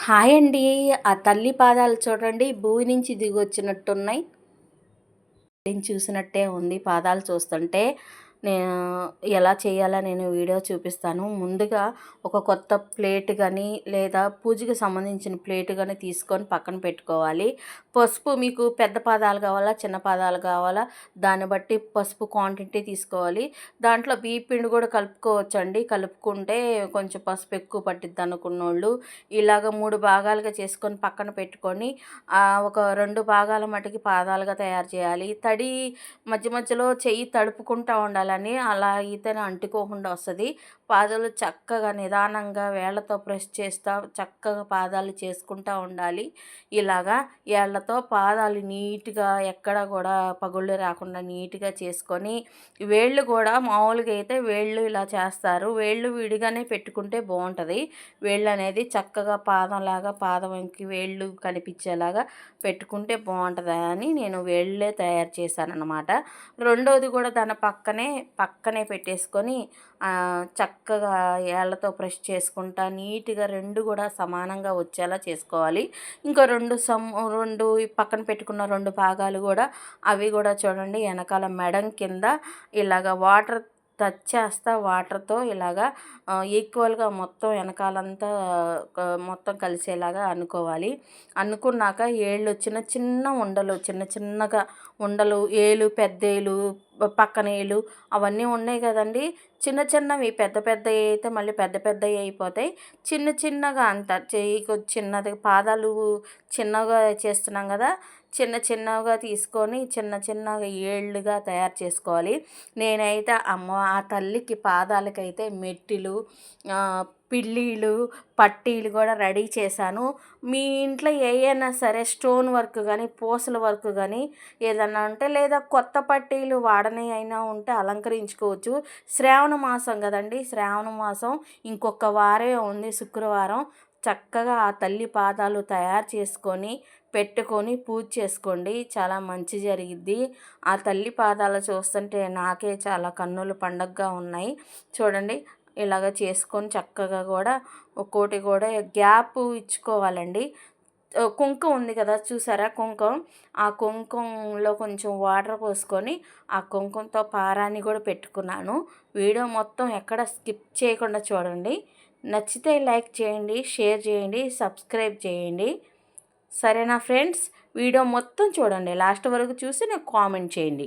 Hi అండి. ఆ తల్లి పాదాలు చూడండి భూమి నుంచి దిగొచ్చినట్టున్నాయి. నేను చూసినట్టే ఉంది పాదాలు చూస్తుంటే. నేను ఎలా చేయాలో నేను వీడియో చూపిస్తాను. ముందుగా ఒక కొత్త ప్లేట్ గానీ, లేదా పూజకి సంబంధించిన ప్లేట్ గానీ తీసుకొని పక్కన పెట్టుకోవాలి. పసుపు మీకు పెద్ద పాదాలు కావాలా, చిన్న పాదాలు కావాలా, దాన్ని బట్టి పసుపు క్వాంటిటీ తీసుకోవాలి. దాంట్లో బియ్య పిండి కూడా కలుపుకోవచ్చండి. కలుపుకుంటే కొంచెం పసుపు ఎక్కువ పట్టిద్ది అనుకున్నోళ్ళు ఇలాగ 3 భాగాలుగా చేసుకొని పక్కన పెట్టుకొని, ఒక 2 భాగాల మటుకి పాదాలుగా తయారు చేయాలి. తడి మధ్య మధ్యలో చెయ్యి తడుపుకుంటా ఉండాలని, అలా అయితేనే అంటుకోకుండా వస్తది. పాదాలు చక్కగా నిదానంగా వేళ్ళతో ప్రెస్ చేస్తా చక్కగా పాదాలు చేసుకుంటా ఉండాలి. ఇలాగా ఏళ్ళతో పాదాలు నీట్‌గా ఎక్కడ కూడా పగుళ్ళు రాకుండా నీట్‌గా చేసుకొని, వేళ్ళు కూడా మామూలుగా అయితే వేళ్ళు ఇలా చేస్తారు. వేళ్ళు విడిగానే పెట్టుకుంటే బావుంటది. వేళ్ళనేది చక్కగా పాదంలాగా పాదంకి వేళ్ళు కనిపించేలాగా పెట్టుకుంటే బావుంటదని నేను వేళ్ళే తయారు చేశాననమాట. రెండోది కూడా దాని పక్కనే పెట్టేసుకొని చక్కగా ఏళ్ళతో బ్రష్ చేసుకుంటా నీట్‌గా 2 కూడా సమానంగా వచ్చేలా చేసుకోవాలి. ఇంకో 2 పక్కన పెట్టుకున్న 2 భాగాలు గూడా అవి గూడా చూడండి ఎనకాల మెడం కింద ఇలాగ వాటర్ టచ్ చేస్తా వాటర్‌తో ఇలాగా ఈక్వల్‌గా మొత్తం వెనకాలంతా మొత్తం కలిసేలాగా అనుకోవాలి. అనుకున్నాక ఏళ్ళు చిన్న ఉండలు చిన్న చిన్నగా ఉండలు, ఏలు, పెద్దేలు, పక్కన ఏలు అవన్నీ ఉన్నాయి కదండీ! చిన్న చిన్నవి పెద్ద పెద్దయి అయితే మళ్ళీ పెద్ద పెద్దయి అయిపోతాయి. చిన్న చిన్నగా అంత చెయ్యికి చిన్నది పాదాలు చిన్నగా చేస్తున్నాం కదా! చిన్న చిన్నగా తీసుకొని చిన్న చిన్నగా ఏళ్ళుగా తయారు చేసుకోవాలి. నేనైతే ఆ తల్లికి పాదాలకైతే మెట్టిలు, పిల్లీలు, పట్టీలు కూడా రెడీ చేశాను. మీ ఇంట్లో ఏయైనా సరే స్టోన్ వర్క్ కానీ, పూసల వర్క్ కానీ ఏదన్నా ఉంటే, లేదా కొత్త పట్టీలు వాడనివి అయినా ఉంటే అలంకరించుకోవచ్చు. శ్రావణ మాసం కదండీ! శ్రావణ మాసం ఇంకొక వారే ఉంది, శుక్రవారం. చక్కగా ఆ తల్లి పాదాలు తయారు చేసుకొని పెట్టుకొని పూజ చేసుకోండి. చాలా మంచి జరిగిద్ది. ఆ తల్లి పాదాలు చూస్తుంటే నాకే చాలా కన్నుల పండగగా ఉన్నాయి. చూడండి ఇలాగ చేసుకొని చక్కగా కూడా ఒక్కోటి కూడా గ్యాప్ ఇచ్చుకోవాలండి. కుంకుమ ఉంది కదా చూసారా కుంకుమ, ఆ కుంకుమలో కొంచెం వాటర్ పోసుకొని ఆ కుంకుమతో పారాన్ని కూడా పెట్టుకున్నాను. వీడియో మొత్తం ఎక్కడ స్కిప్ చేయకుండా చూడండి. నచ్చితే లైక్ చేయండి, షేర్ చేయండి, సబ్స్క్రైబ్ చేయండి. సరేనా ఫ్రెండ్స్? వీడియో మొత్తం చూడండి, లాస్ట్ వరకు చూసి నాకు కామెంట్ చేయండి.